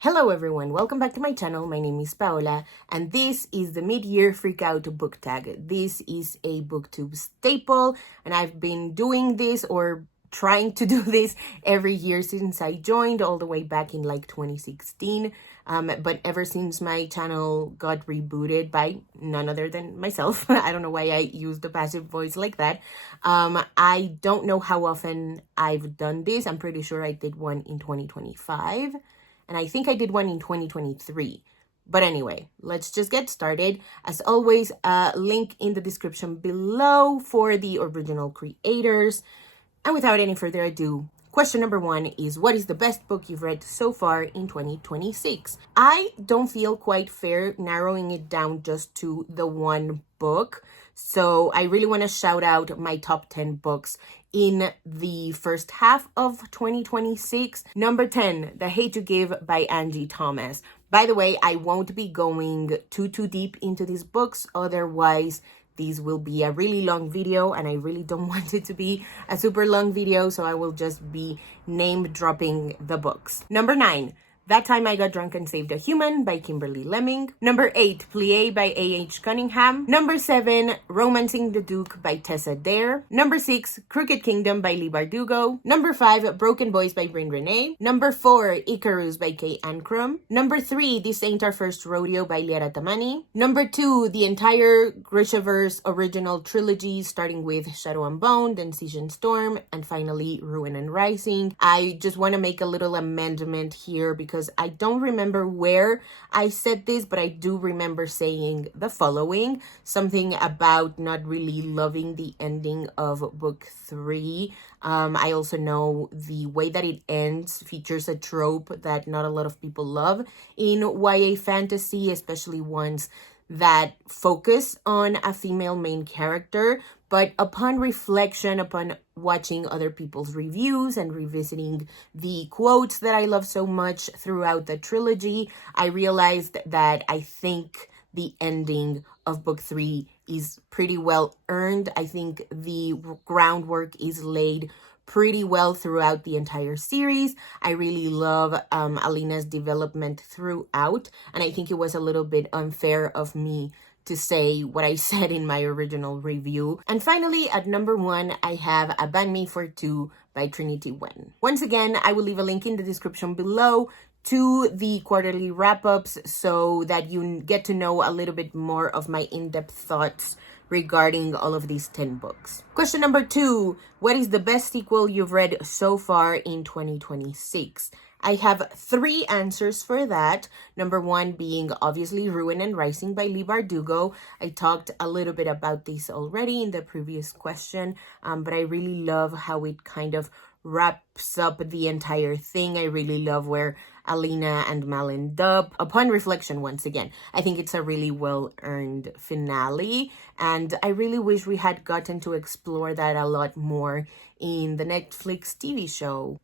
Hello everyone, welcome back to my channel. My name is Paola and this is the mid-year freakout book tag. This is a booktube staple and I've been doing this or trying to do this every year since I joined all the way back in like 2016. But ever since my channel got rebooted by none other than myself, I don't know why I use the passive voice like that. I don't know how often I've done this. I'm pretty sure I did one in 2025. And I think I did one in 2023. But anyway, let's just get started. As always, link in the description below for the original creators. And without any further ado, question number 1 is, what is the best book you've read so far in 2026? I don't feel quite fair narrowing it down just to the one book. So I really want to shout out my top 10 books in the first half of 2026. Number 10, The Hate You Give by Angie Thomas. By the way, I won't be going too deep into these books. Otherwise, these will be a really long video and I really don't want it to be a super long video. So I will just be name dropping the books. Number 9, That Time I Got Drunk and Saved a Human by Kimberly Lemming. Number 8, Plie by A.H. Cunningham. Number 7, Romancing the Duke by Tessa Dare. Number 6, Crooked Kingdom by Leigh Bardugo. Number 5, Broken Boys by Bryn Renee. Number 4, Icarus by Kay Ancrum. Number 3, This Ain't Our First Rodeo by Liara Tamani. Number 2, the entire Grishaverse original trilogy starting with Shadow and Bone, then Siege and Storm, and finally Ruin and Rising. I just want to make a little amendment here because I don't remember where I said this, but I do remember saying the following. Something about not really loving the ending of book 3. I also know the way that it ends features a trope that not a lot of people love in YA fantasy, especially ones that focus on a female main character. But upon reflection, upon watching other people's reviews and revisiting the quotes that I love so much throughout the trilogy, I realized that I think the ending of book 3 is pretty well earned. I think the groundwork is laid pretty well throughout the entire series. I really love Alina's development throughout, and I think it was a little bit unfair of me to say what I said in my original review. And finally, at number 1, I have A Ban Me for Two by Trinity Wen. Once again, I will leave a link in the description below to the quarterly wrap-ups so that you get to know a little bit more of my in-depth thoughts regarding all of these 10 books. Question number 2, what is the best sequel you've read so far in 2026? I have 3 answers for that. Number 1 being obviously Ruin and Rising by Leigh Bardugo. I talked a little bit about this already in the previous question, but I really love how it kind of wraps up the entire thing. I really love where Alina and Mal end up. Upon reflection, once again, I think it's a really well-earned finale, and I really wish we had gotten to explore that a lot more in the Netflix TV show.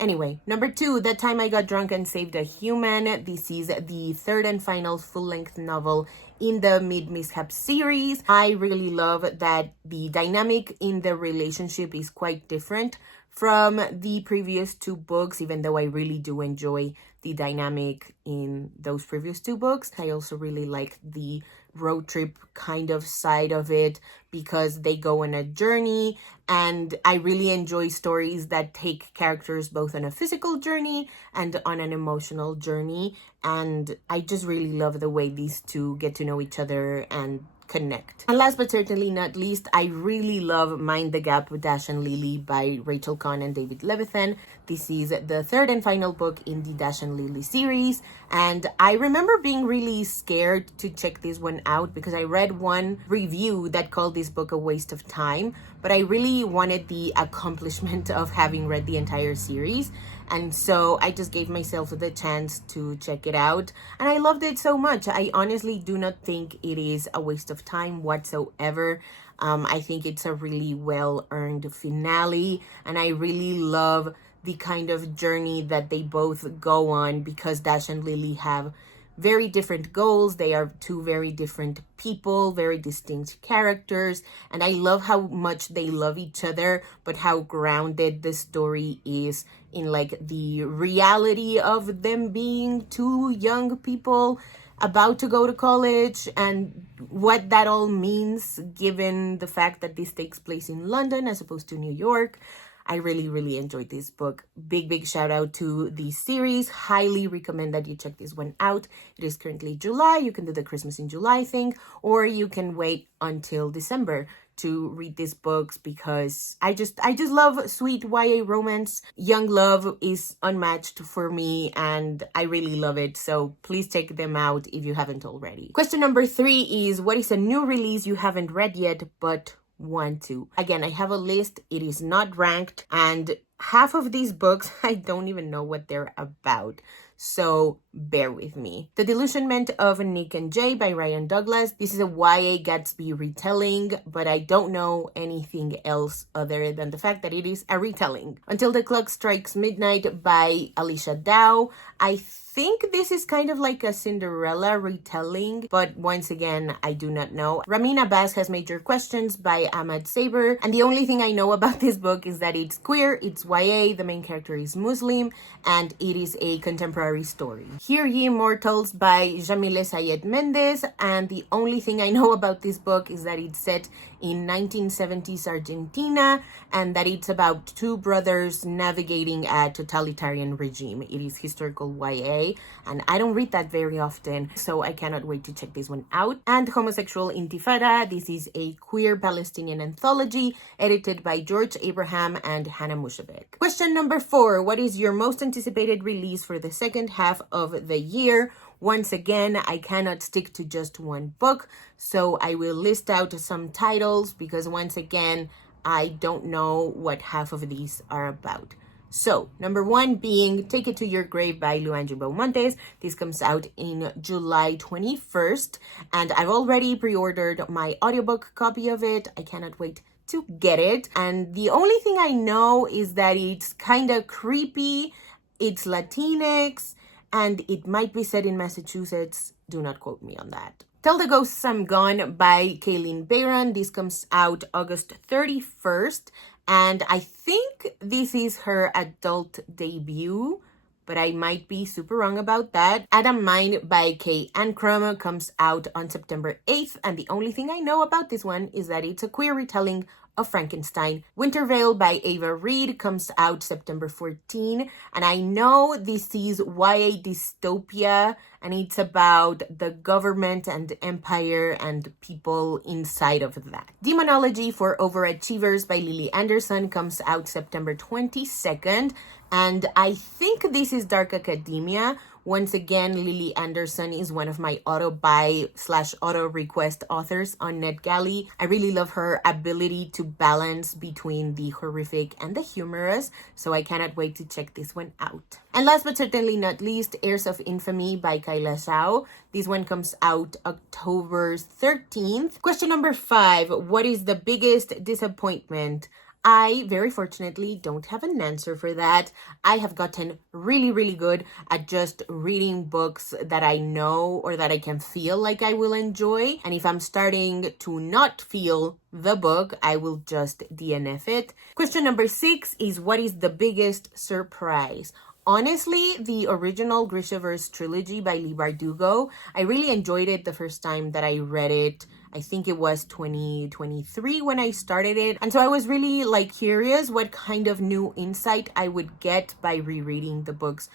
Anyway, number 2, That Time I Got Drunk and Saved a Human. This is the third and final full-length novel in the Mid-Mishap series. I really love that the dynamic in the relationship is quite different from the previous 2 books, even though I really do enjoy the dynamic in those previous 2 books. I also really like the road trip kind of side of it because they go on a journey, and I really enjoy stories that take characters both on a physical journey and on an emotional journey, and I just really love the way these 2 get to know each other and connect. And last but certainly not least, I really love Mind the Gap with Dash and Lily by Rachel Kahn and David Levithan. This is the third and final book in the Dash and Lily series, and I remember being really scared to check this one out because I read one review that called this book a waste of time, but I really wanted the accomplishment of having read the entire series. And so I just gave myself the chance to check it out. And I loved it so much. I honestly do not think it is a waste of time whatsoever. I think it's a really well-earned finale. And I really love the kind of journey that they both go on because Dash and Lily have very different goals. They are 2 very different people, very distinct characters, and I love how much they love each other, but how grounded the story is in like the reality of them being two young people about to go to college and what that all means given the fact that this takes place in London as opposed to New York. I really enjoyed this book. Big shout out to the series. Highly recommend that you check this one out. It is currently July. You can do the Christmas in July thing, or you can wait until December to read these books because I just love sweet YA romance. Young love is unmatched for me and I really love it. So please check them out if you haven't already. Question number 3 is, what is a new release you haven't read yet but want to? Again, I have a list. It is not ranked and half of these books I don't even know what they're about. So bear with me. The Delusionment of Nick and Jay by Ryan Douglas. This is a YA Gatsby retelling, but I don't know anything else other than the fact that it is a retelling. Until the Clock Strikes Midnight by Alicia Dow. I think this is kind of like a Cinderella retelling, but once again, I do not know. Ramin Abbas Has Major Questions by Ahmad Saber. And the only thing I know about this book is that it's queer, it's YA, the main character is Muslim, and it is a contemporary story. Hear Ye Mortals by Jamile Sayed Mendez, and the only thing I know about this book is that it's set in 1970s Argentina and that it's about two brothers navigating a totalitarian regime. It is historical YA and I don't read that very often, so I cannot wait to check this one out. And Homosexual Intifada. This is a queer Palestinian anthology edited by George Abraham and Hannah Mushabek. Question number 4. What is your most anticipated release for the second half of the year? Once again, I cannot stick to just one book, so I will list out some titles because once again, I don't know what half of these are about. So, number 1 being Take It to Your Grave by Luanji Beaumontes. This comes out in July 21st, and I've already pre-ordered my audiobook copy of it. I cannot wait to get it. And the only thing I know is that it's kind of creepy, it's Latinx, and it might be set in Massachusetts. Do not quote me on that. Tell the Ghosts I'm Gone by Kaylin Bayron. This comes out August 31st, and I think this is her adult debut, but I might be super wrong about that. Adam Mine by Kay Ancrum comes out on September 8th, and the only thing I know about this one is that it's a queer retelling of Frankenstein. Winter Veil by Ava Reed comes out September 14, and I know this is YA dystopia, and it's about the government and empire and people inside of that. Demonology for Overachievers by Lily Anderson comes out September 22nd, and I think this is dark academia. Once again, Lily Anderson is one of my auto-buy/auto request authors on NetGalley. I really love her ability to balance between the horrific and the humorous, so I cannot wait to check this one out. And last but certainly not least, Heirs of Infamy by Kyla Zhao. This one comes out October 13th. Question number 5, what is the biggest disappointment? I, very fortunately, don't have an answer for that. I have gotten really good at just reading books that I know or that I can feel like I will enjoy. And if I'm starting to not feel the book, I will just DNF it. Question number 6 is, what is the biggest surprise? Honestly, the original Grishaverse trilogy by Leigh Bardugo, I really enjoyed it the first time that I read it. I think it was 2023 when I started it. And so I was really curious what kind of new insight I would get by rereading the books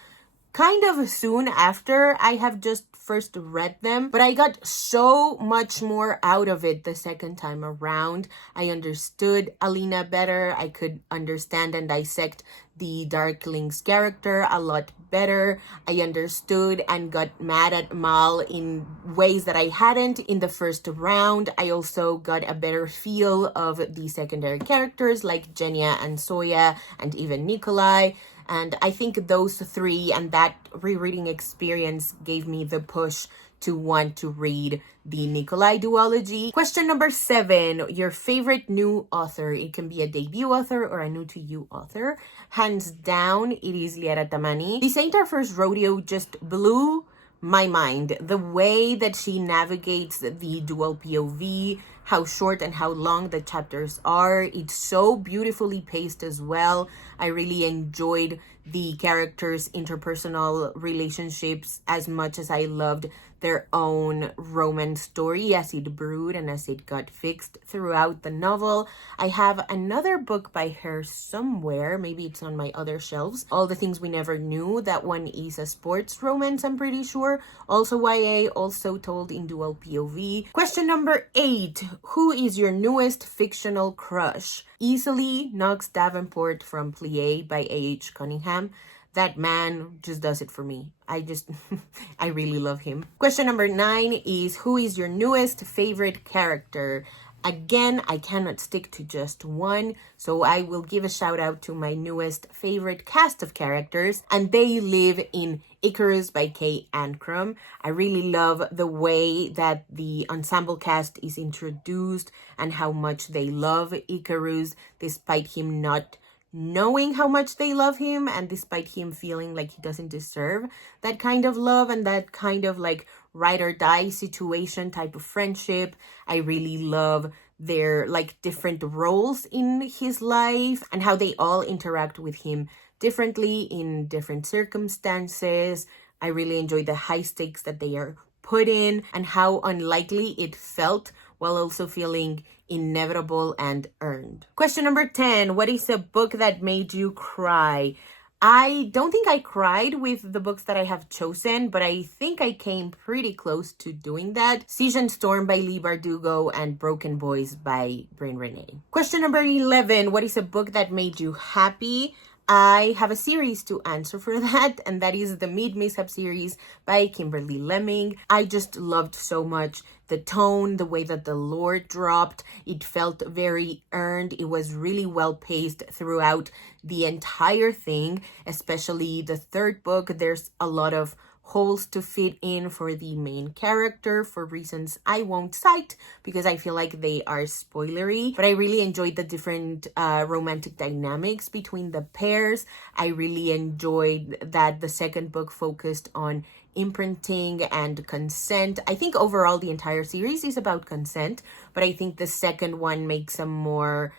kind of soon after I have just first read them. But I got so much more out of it the second time around. I understood Alina better. I could understand and dissect the Darkling's character a lot better. I understood and got mad at Mal in ways that I hadn't in the first round. I also got a better feel of the secondary characters like Genya and Soya and even Nikolai. And I think those 3 and that rereading experience gave me the push to want to read the Nikolai duology. Question number 7, your favorite new author. It can be a debut author or a new to you author. Hands down, it is Liara Tamani. This Ain't Our First Rodeo just blew my mind. The way that she navigates the dual POV, how short and how long the chapters are. It's so beautifully paced as well. I really enjoyed the characters' interpersonal relationships as much as I loved their own romance story as it brewed and as it got fixed throughout the novel. I have another book by her somewhere. Maybe it's on my other shelves. All the Things We Never Knew. That one is a sports romance, I'm pretty sure. Also YA, also told in dual POV. Question number 8. Who is your newest fictional crush? Easily Knox Davenport from Plie by A.H. Cunningham. That man just does it for me. I really love him. Question number 9 is, who is your newest favorite character? Again, I cannot stick to just one, so I will give a shout out to my newest favorite cast of characters, and they live in Icarus by Kay Ancrum. I really love the way that the ensemble cast is introduced and how much they love Icarus, despite him not knowing how much they love him and despite him feeling like he doesn't deserve that kind of love and that kind of like ride or die situation type of friendship. I really love their like different roles in his life and how they all interact with him differently in different circumstances. I really enjoy the high stakes that they are put in and how unlikely it felt while also feeling inevitable and earned. Question number 10. What is a book that made you cry? I don't think I cried with the books that I have chosen, but I think I came pretty close to doing that. Siege and Storm by Leigh Bardugo and Broken Boys by Bryn Renee. Question number 11. What is a book that made you happy? I have a series to answer for that, and that is the Mid-Mishap series by Kimberly Lemming. I just loved so much the tone, the way that the lore dropped. It felt very earned. It was really well paced throughout the entire thing, especially the third book. There's a lot of holes to fit in for the main character for reasons I won't cite because I feel like they are spoilery, but I really enjoyed the different romantic dynamics between the pairs. I really enjoyed that the second book focused on imprinting and consent. I think overall the entire series is about consent, but I think the second one makes a more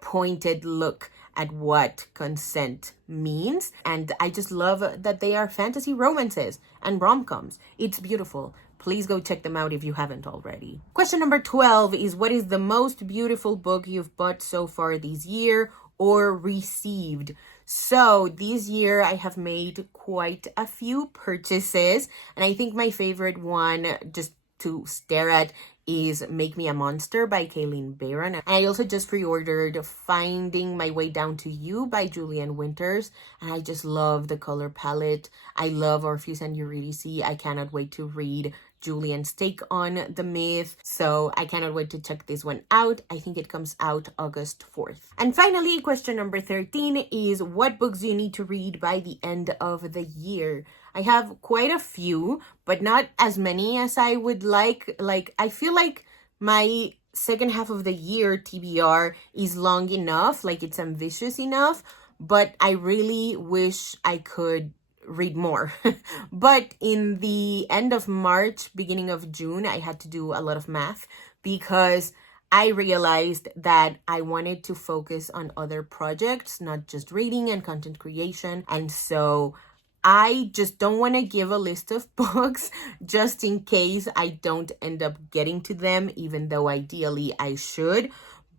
pointed look at what consent means. And I just love that they are fantasy romances and rom-coms. It's beautiful. Please go check them out if you haven't already. Question number 12 is, what is the most beautiful book you've bought so far this year or received? So this year I have made quite a few purchases, and I think my favorite one just to stare at is Make Me a Monster by Kayleen Barron. And I also just pre-ordered Finding My Way Down to You by Julian Winters, and I just love the color palette. I love Orpheus and Eurydice. I cannot wait to read Julian's take on the myth, so I cannot wait to check this one out. I think it comes out August 4th. And finally, question number 13 is, what books do you need to read by the end of the year? I have quite a few, but not as many as I would like. I feel like my second half of the year TBR is long enough, like it's ambitious enough, but I really wish I could read more. But in the end of March, beginning of June, I had to do a lot of math because I realized that I wanted to focus on other projects, not just reading and content creation. And so I just don't want to give a list of books just in case I don't end up getting to them, even though ideally I should.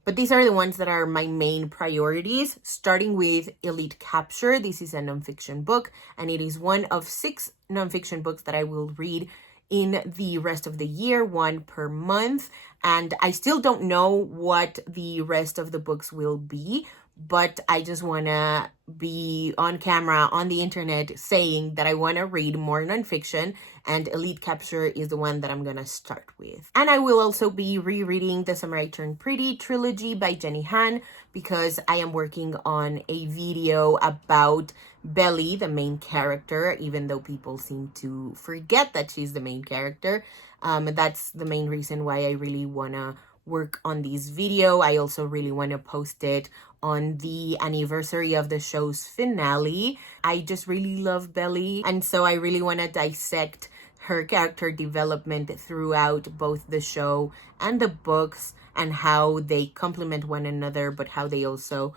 But these are the ones that are my main priorities, starting with Elite Capture. This is a nonfiction book, and it is one of 6 nonfiction books that I will read in the rest of the year, 1 per month. And I still don't know what the rest of the books will be, but I just want to be on camera, on the internet, saying that I want to read more nonfiction, and Elite Capture is the one that I'm going to start with. And I will also be rereading The Summer I Turned Pretty trilogy by Jenny Han, because I am working on a video about Belly, the main character, even though people seem to forget that she's the main character. That's the main reason why I really want to work on this video. I also really want to post it on the anniversary of the show's finale. I just really love Belly, and so I really want to dissect her character development throughout both the show and the books, and how they complement one another, but how they also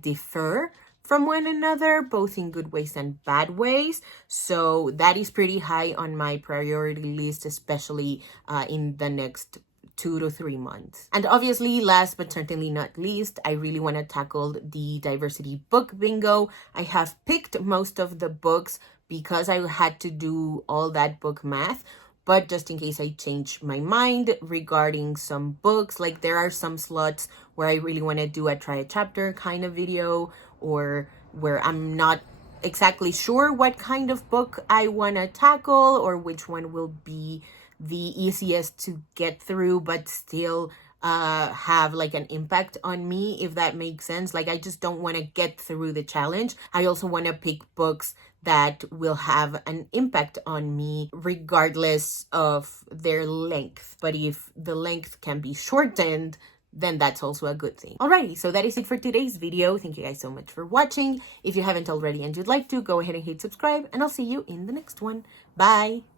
differ from one another, both in good ways and bad ways. So that is pretty high on my priority list, especially in the next 2 to 3 months. And obviously, last but certainly not least, I really want to tackle the diversity book bingo. I have picked most of the books because I had to do all that book math. But just in case I change my mind regarding some books, like there are some slots where I really want to do a try a chapter kind of video, or where I'm not exactly sure what kind of book I want to tackle, or which one will be the easiest to get through but still have like an impact on me, if that makes sense. Like I just don't want to get through the challenge. I also want to pick books that will have an impact on me regardless of their length. But if the length can be shortened, then that's also a good thing. Alrighty, so that is it for today's video. Thank you guys so much for watching. If you haven't already and you'd like to, go ahead and hit subscribe, and I'll see you in the next one. Bye!